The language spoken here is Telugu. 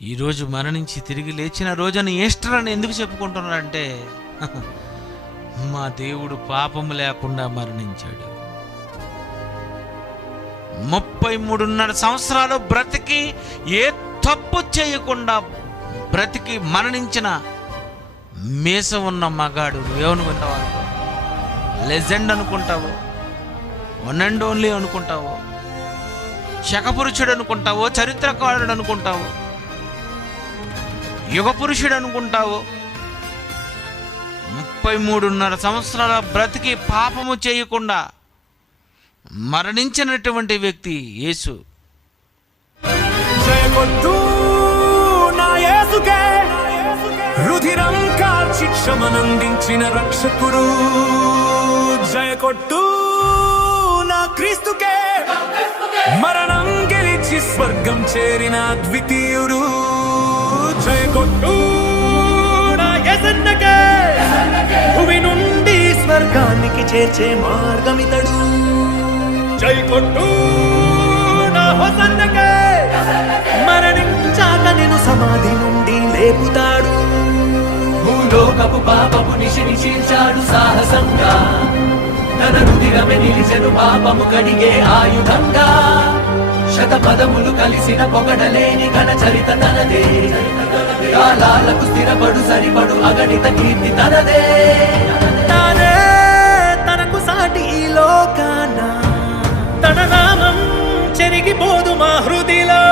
ఈరోజు మరణించి తిరిగి లేచిన రోజున ఈస్టర్ అని ఎందుకు చెప్పుకుంటున్నారంటే మా దేవుడు పాపము లేకుండా మరణించాడు. 33.5 సంవత్సరాలు బ్రతికి ఏ తప్పు చేయకుండా బ్రతికి మరణించిన మీస ఉన్న మగాడు. నువ్వేమనుకుంటావు? లెజెండ్ అనుకుంటావు, వన్ అండ్ ఓన్లీ అనుకుంటావు, శకపురుషుడు అనుకుంటావు, చరిత్రకారుడు అనుకుంటావు, యుగ పురుషుడు అనుకుంటావు. 33.5 సంవత్సరాల బ్రతికి పాపము చేయకుండా మరణించినటువంటి వ్యక్తి యేసు. జయకొట్టు నా యేసుకే, రుధిరం కార్చి క్షమనందించిన రక్షకుడు. జయకొట్టు నా క్రీస్తుకే, మరణం గెలిచి స్వర్గం చేరిన ద్వితీయుడు. జయకొట్టు నా యేసన్నకే, భూమి నుండి స్వర్గానికి చేర్చే మార్గమితడు. జయకొట్టు నా హోసన్నకే, మరణించాక నేను సమాధి నుండి లేపుతాడు. భూలోకపు పాపము నిశిని చీల్చాడు సాహసంగా, తన రుధిరమే నిలిచెను పాపము కడిగే ఆయుధంగా. శతపదములు కలిసిన పొగడలేని ఘన చరిత తనదే, కాలాలకు స్థిరపడు సరిపడు అగణిత కీర్తి తనదే. తానే తనకు సాటి ఈ లోకాన, తన నామం చెరిగిపోదు మా హృదిలో.